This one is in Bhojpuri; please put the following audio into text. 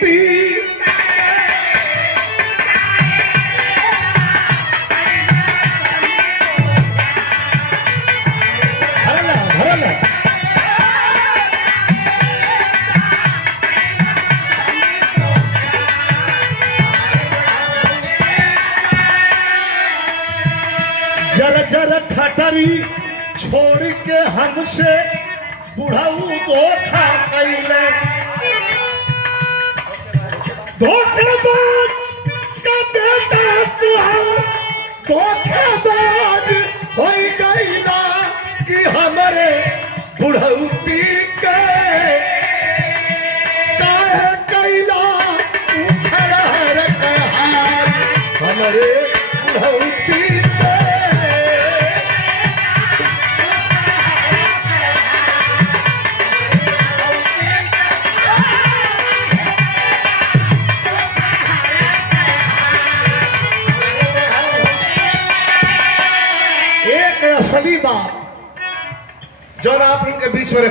बुढ़ौती भरला भरला जर जर ठटरी छोड़ के हमसे बुढ़ऊ धोखा कैले धोखेबाज का बेटा धोखेबाज हो गईला कि हमारे बुढ़ऊती के काहे कैला उखड़हर के हार हमारे बुढ़ऊती के असली बात जो आप उनके बीच में